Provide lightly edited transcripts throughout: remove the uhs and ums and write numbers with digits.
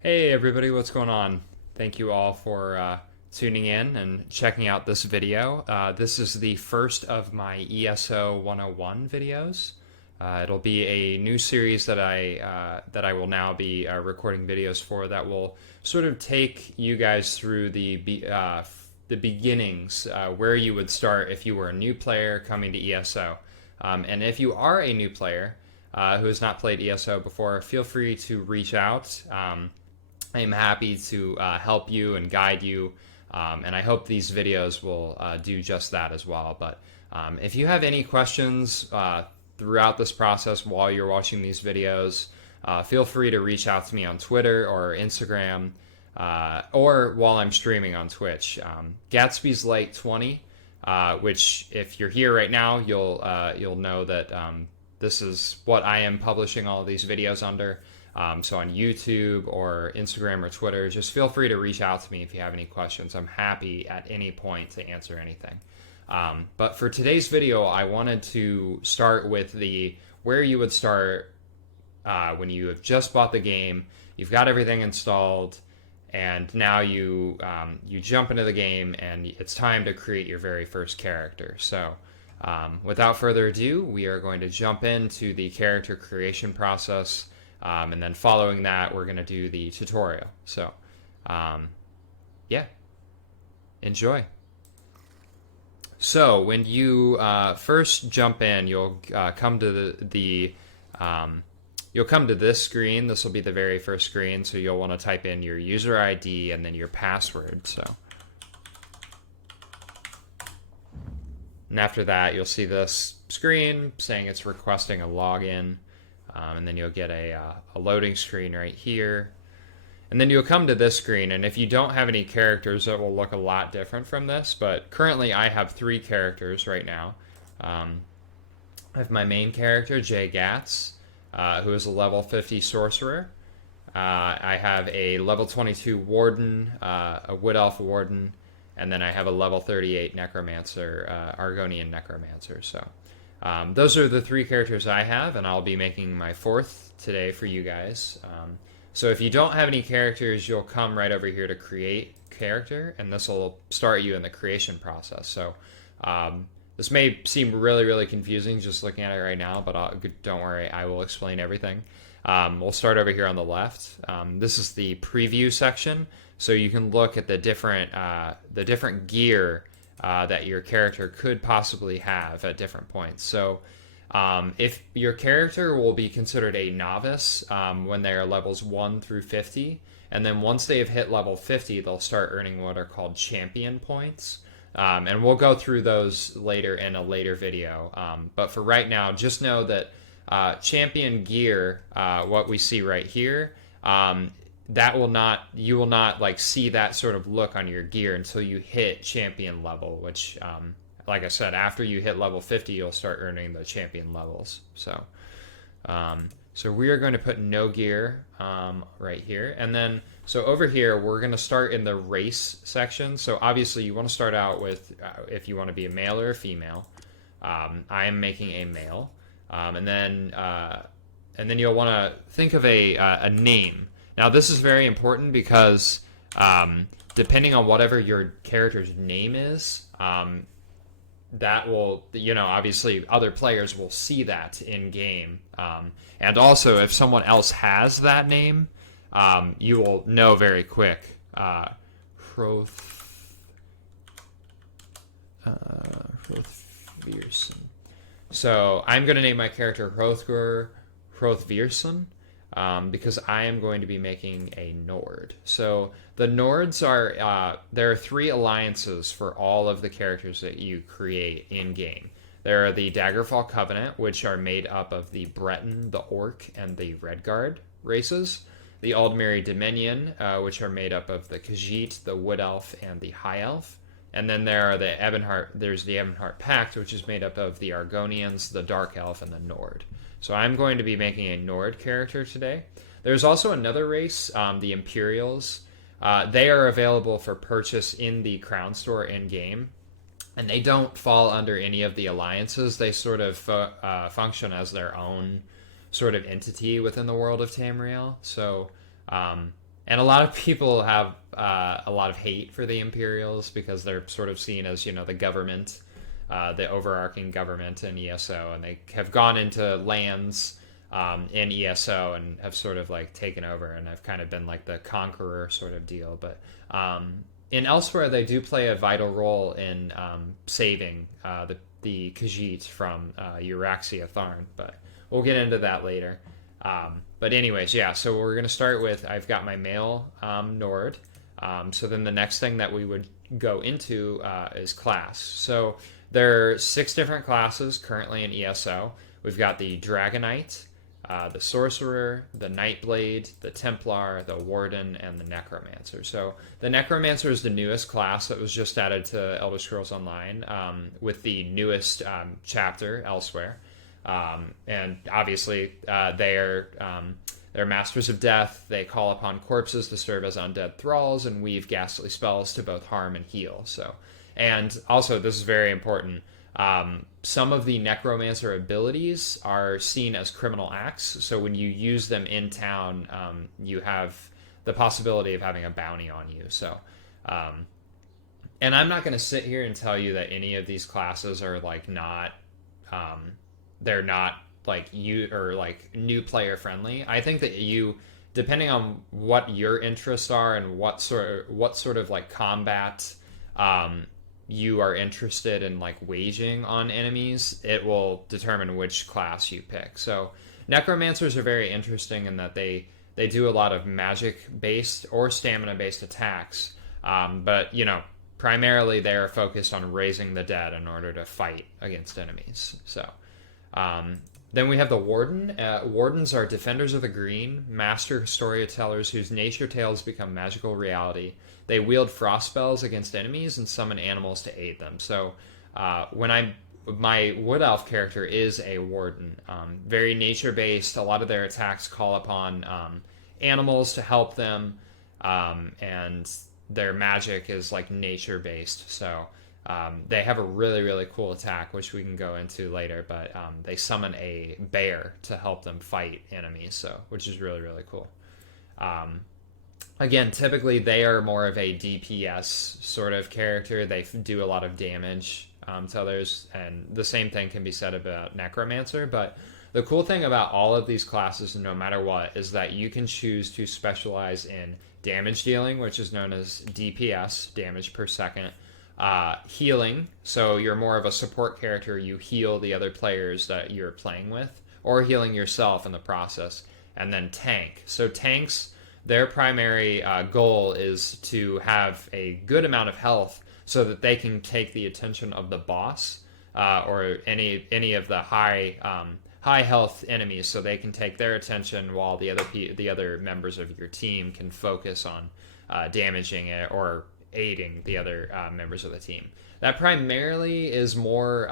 Hey everybody, what's going on? Thank you all for tuning in and checking out this video. This is the first of my ESO 101 videos. It'll be a new series that I will now be recording videos for that will sort of take you guys through the beginnings, where you would start if you were a new player coming to ESO. And if you are a new player who has not played ESO before, feel free to reach out. I am happy to help you and guide you, and I hope these videos will do just that as well. But if you have any questions throughout this process while you're watching these videos, feel free to reach out to me on Twitter or Instagram, or while I'm streaming on Twitch. Gatsby's Light 20, which if you're here right now, you'll know that this is what I am publishing all of these videos under. So on YouTube or Instagram or Twitter, just feel free to reach out to me if you have any questions. I'm happy at any point to answer anything. But for today's video, I wanted to start with where you would start when you have just bought the game, you've got everything installed, and now you jump into the game and it's time to create your very first character. So without further ado, we are going to jump into the character creation process. And then following that, we're going to do the tutorial. So, yeah, enjoy. So when you first jump in, you'll come to you'll come to this screen. This will be the very first screen. So you'll want to type in your user ID and then your password. And after that, you'll see this screen saying it's requesting a login. And then you'll get a loading screen right here. And then you'll come to this screen, and if you don't have any characters, it will look a lot different from this. But currently I have 3 characters right now. I have my main character, Jay Gatz, who is a level 50 Sorcerer. I have a level 22 Warden, a Wood Elf Warden, and then I have a level 38 Necromancer, Argonian Necromancer. So those are the 3 characters I have, and I'll be making my 4th today for you guys. So if you don't have any characters, you'll come right over here to create character, and this will start you in the creation process. So this may seem really, really confusing just looking at it right now, but don't worry, I will explain everything. We'll start over here on the left. This is the preview section, so you can look at the different gear that your character could possibly have at different points. So if your character will be considered a novice when they are levels 1 through 50, and then once they have hit level 50, they'll start earning what are called champion points. And we'll go through those later in a later video. But for right now, just know that champion gear, what we see right here, you will not like see that sort of look on your gear until you hit champion level, which like I said, after you hit level 50, you'll start earning the champion levels. So we are going to put no gear right here, and then so over here we're going to start in the race section. So obviously you want to start out with if you want to be a male or a female. I am making a male, and then you'll want to think of a name. Now, this is very important because depending on whatever your character's name is, that will, obviously other players will see that in game. And also, if someone else has that name, you will know very quick. Hrothvierson. So I'm going to name my character Hrothvierson. Because I am going to be making a Nord. So the Nords there are 3 alliances for all of the characters that you create in-game. There are the Daggerfall Covenant, which are made up of the Breton, the Orc, and the Redguard races. The Aldmeri Dominion, which are made up of the Khajiit, the Wood Elf, and the High Elf. And then there's the Ebonheart Pact, which is made up of the Argonians, the Dark Elf, and the Nord. So I'm going to be making a Nord character today. There's also another race, the Imperials. They are available for purchase in the Crown Store in-game, and they don't fall under any of the alliances. They sort of function as their own sort of entity within the world of Tamriel. So And a lot of people have a lot of hate for the Imperials because they're sort of seen as, the government, the overarching government in ESO, and they have gone into lands in ESO and have sort of like taken over and have kind of been like the conqueror sort of deal. But in Elsewhere, they do play a vital role in saving the Khajiit from Euraxia Tharn, but we'll get into that later. But anyways, yeah, so we're going to start with, I've got my male Nord. So then the next thing that we would go into is class. So there are 6 different classes currently in ESO. We've got the Dragonite, the Sorcerer, the Knightblade, the Templar, the Warden, and the Necromancer. So the Necromancer is the newest class that was just added to Elder Scrolls Online with the newest chapter, Elsewhere. And obviously, they're masters of death. They call upon corpses to serve as undead thralls and weave ghastly spells to both harm and heal. So, and also, this is very important. Some of the necromancer abilities are seen as criminal acts. So when you use them in town, you have the possibility of having a bounty on you. So, and I'm not going to sit here and tell you that any of these classes are like not. They're not like you or like new player friendly. I think that you, depending on what your interests are and what sort of like combat you are interested in like waging on enemies, it will determine which class you pick. So necromancers are very interesting in that they do a lot of magic based or stamina based attacks, but primarily they are focused on raising the dead in order to fight against enemies. So then we have the Warden. Wardens are defenders of the green, master storytellers whose nature tales become magical reality. They wield frost spells against enemies and summon animals to aid them. So my Wood Elf character is a Warden. Very nature-based. A lot of their attacks call upon animals to help them, and their magic is like nature-based. So they have a really, really cool attack, which we can go into later, but they summon a bear to help them fight enemies, so which is really, really cool. Again, typically they are more of a DPS sort of character. They do a lot of damage to others, and the same thing can be said about Necromancer, but the cool thing about all of these classes, no matter what, is that you can choose to specialize in damage dealing, which is known as DPS, damage per second, healing, so you're more of a support character, you heal the other players that you're playing with, or healing yourself in the process, and then tank. So tanks, their primary goal is to have a good amount of health so that they can take the attention of the boss or any of the high health enemies, so they can take their attention while the other members of your team can focus on damaging it or aiding the other members of the team. That primarily is more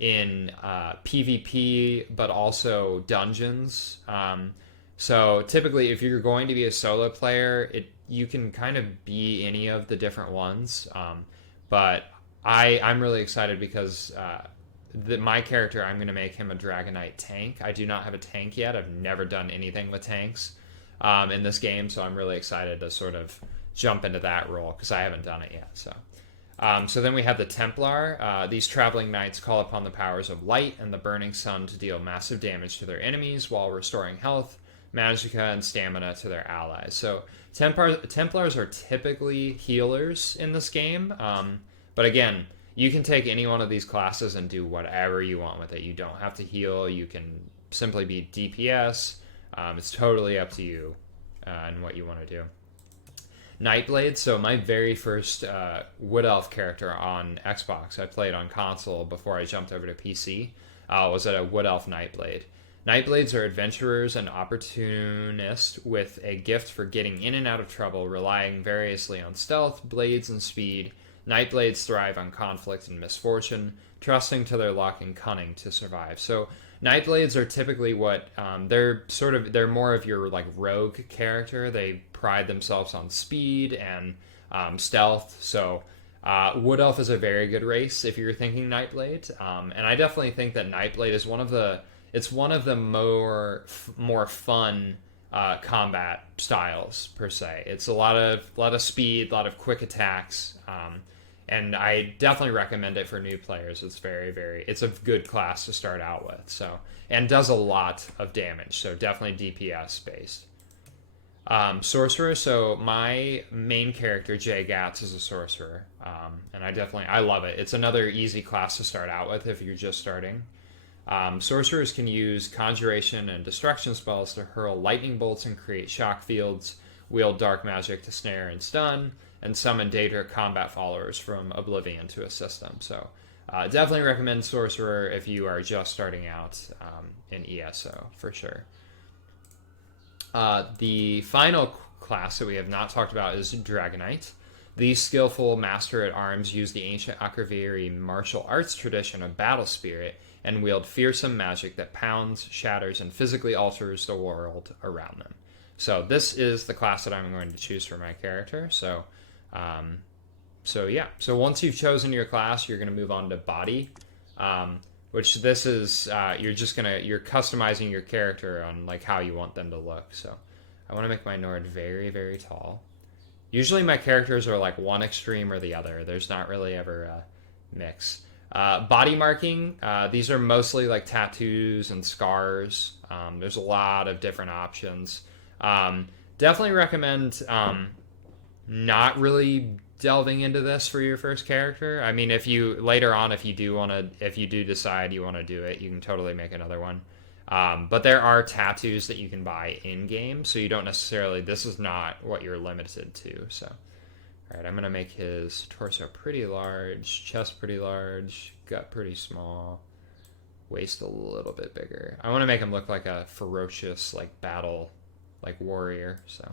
in PvP, but also dungeons. So typically, if you're going to be a solo player, you can kind of be any of the different ones. But I'm really excited because my character, I'm going to make him a Dragonite tank. I do not have a tank yet. I've never done anything with tanks in this game, so I'm really excited to sort of jump into that role because I haven't done it yet. So then we have the Templar. These traveling knights call upon the powers of light and the burning sun to deal massive damage to their enemies while restoring health, magicka, and stamina to their allies. So Templars are typically healers in this game, but again, you can take any one of these classes and do whatever you want with it. You don't have to heal. You can simply be DPS. It's totally up to you and what you want to do. Knightblade, so my very first Wood Elf character on Xbox, I played on console before I jumped over to PC, was at a Wood Elf Knightblade. Knightblades are adventurers and opportunists with a gift for getting in and out of trouble, relying variously on stealth, blades, and speed. Knightblades thrive on conflict and misfortune, trusting to their luck and cunning to survive. So Knightblades are typically what they're more of your like rogue character. They pride themselves on speed and stealth. So Wood Elf is a very good race if you're thinking Knightblade. And I definitely think that Knightblade is one of the more fun combat styles per se. It's a lot of speed, a lot of quick attacks, and I definitely recommend it for new players. It's it's a good class to start out with. So, and does a lot of damage. So definitely DPS based. Sorcerer. So my main character Jay Gatz is a sorcerer, and I love it. It's another easy class to start out with if you're just starting. Sorcerers can use conjuration and destruction spells to hurl lightning bolts and create shock fields, wield dark magic to snare and stun, and summon Daedric combat followers from Oblivion to assist them. So definitely recommend Sorcerer if you are just starting out in ESO, for sure. The final class that we have not talked about is Dragonite. These skillful master at arms use the ancient Akaviri martial arts tradition of battle spirit and wield fearsome magic that pounds, shatters, and physically alters the world around them. So this is the class that I'm going to choose for my character. So yeah. So once you've chosen your class, you're going to move on to body, which this is you're customizing your character on like how you want them to look. So I want to make my Nord very, very tall. Usually my characters are like one extreme or the other. There's not really ever a mix. Body marking, these are mostly like tattoos and scars. There's a lot of different options. Definitely recommend not really delving into this for your first character. I mean, if you do decide you want to do it, you can totally make another one. But there are tattoos that you can buy in game, so you don't necessarily. This is not what you're limited to. So. Alright, I'm going to make his torso pretty large, chest pretty large, gut pretty small, waist a little bit bigger. I want to make him look like a ferocious, like, battle, like, warrior, so.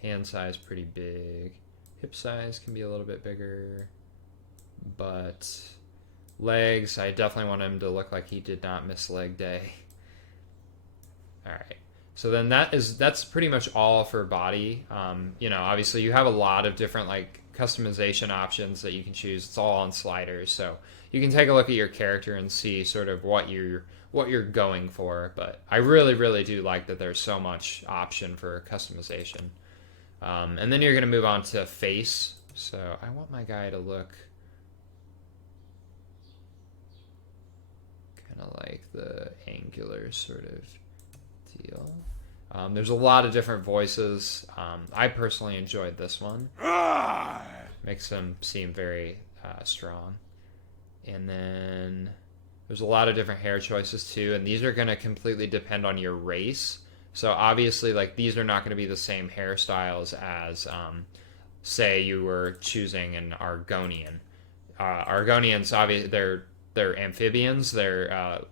Hand size pretty big. Hip size can be a little bit bigger. But legs, I definitely want him to look like he did not miss leg day. Alright. So then that's pretty much all for body. Obviously you have a lot of different like customization options that you can choose. It's all on sliders, so you can take a look at your character and see sort of what you're going for. But I really, really do like that there's so much option for customization. And then you're going to move on to face. So I want my guy to look kind of like the angular sort of deal. There's a lot of different voices. I personally enjoyed this one. Makes him seem very strong. And then there's a lot of different hair choices too, and these are going to completely depend on your race. So obviously, like, these are not going to be the same hairstyles as, say, you were choosing an Argonian. Argonians, obviously, they're amphibians. They're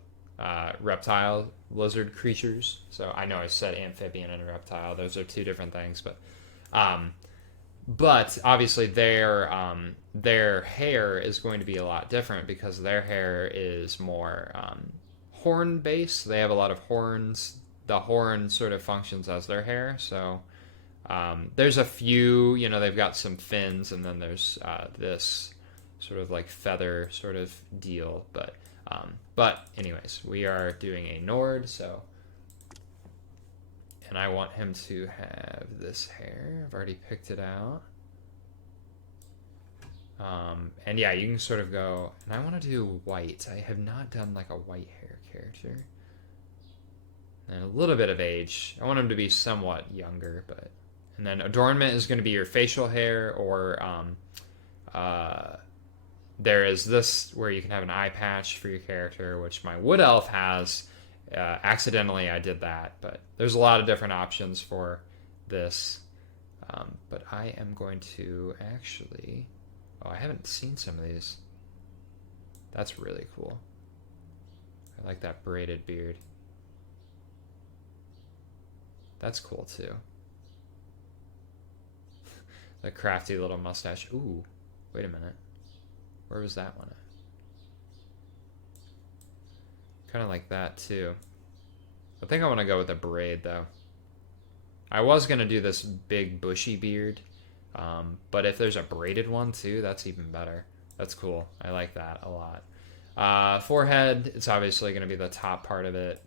reptile lizard creatures. So I know I said amphibian and reptile. Those are two different things, but obviously their hair is going to be a lot different because their hair is more horn based. They have a lot of horns. The horn sort of functions as their hair. So there's a few, they've got some fins, and then there's this sort of like feather sort of deal, but anyways, we are doing a Nord, and I want him to have this hair. I've already picked it out. And yeah, you can sort of go, and I want to do white. I have not done like a white hair character. And a little bit of age. I want him to be somewhat younger, and then adornment is going to be your facial hair, or there is this where you can have an eye patch for your character, which my wood elf has. Accidentally, I did that, but there's a lot of different options for this. But I am going to actually... Oh, I haven't seen some of these. That's really cool. I like that braided beard. That's cool, too. The crafty little mustache. Ooh, wait a minute. Where was that one at? Kind of like that, too. I think I want to go with a braid, though. I was going to do this big bushy beard, but if there's a braided one, too, that's even better. That's cool. I like that a lot. Forehead, it's obviously going to be the top part of it.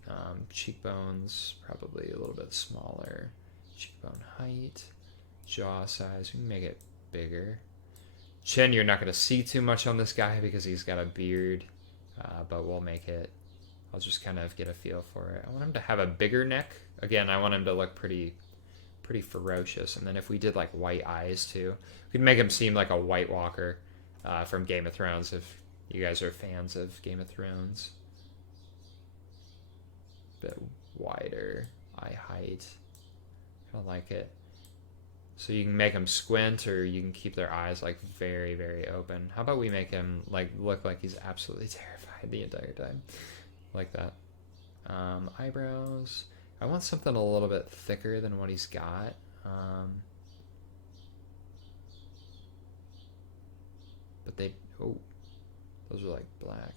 Cheekbones, probably a little bit smaller. Cheekbone height. Jaw size, we can make it bigger. Chin, you're not going to see too much on this guy because he's got a beard, but we'll make it. I'll just kind of get a feel for it. I want him to have a bigger neck. Again, I want him to look pretty ferocious. And then if we did like white eyes too, we could make him seem like a White Walker from Game of Thrones, if you guys are fans of Game of Thrones. Bit wider eye height. Kind of like it. So you can make them squint, or you can keep their eyes like very, very open. How about we make him like look like he's absolutely terrified the entire time, like that. Eyebrows. I want something a little bit thicker than what he's got. But those are like black.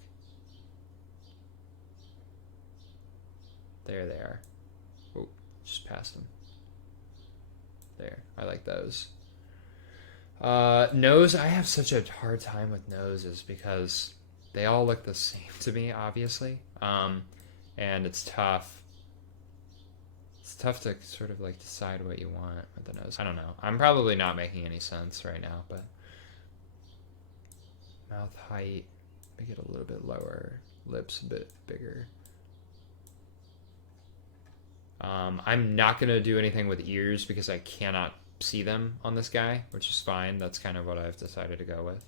There they are. Oh, just past them. There, I like those. Nose, I have such a hard time with noses because they all look the same to me, obviously. And it's tough. It's tough to sort of like decide what you want with the nose. I don't know. I'm probably not making any sense right now, but mouth height, make it a little bit lower. Lips a bit bigger. I'm not going to do anything with ears because I cannot see them on this guy, which is fine. That's kind of what I've decided to go with.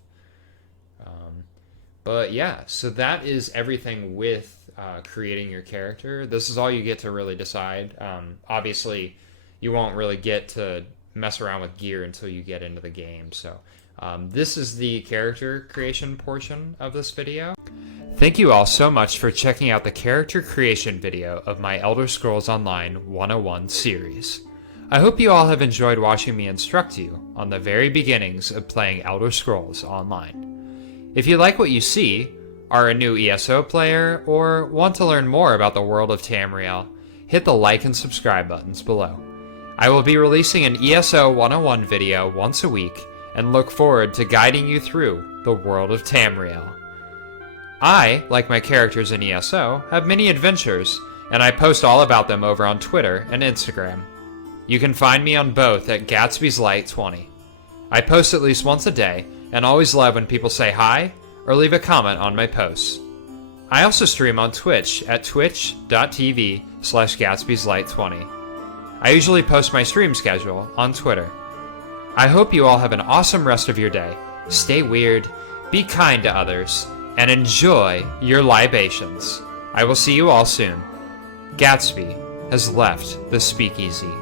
But yeah, so that is everything with creating your character. This is all you get to really decide. Obviously, you won't really get to mess around with gear until you get into the game. So this is the character creation portion of this video. Thank you all so much for checking out the character creation video of my Elder Scrolls Online 101 series. I hope you all have enjoyed watching me instruct you on the very beginnings of playing Elder Scrolls Online. If you like what you see, are a new ESO player, or want to learn more about the world of Tamriel, hit the like and subscribe buttons below. I will be releasing an ESO 101 video once a week, and look forward to guiding you through the world of Tamriel. I, like my characters in ESO, have many adventures, and I post all about them over on Twitter and Instagram. You can find me on both at Gatsby's Light 20. I post at least once a day, and always love when people say hi or leave a comment on my posts. I also stream on Twitch at twitch.tv/Gatsby'sLight20. I usually post my stream schedule on Twitter. I hope you all have an awesome rest of your day. Stay weird, be kind to others, and enjoy your libations. I will see you all soon. Gatsby has left the speakeasy.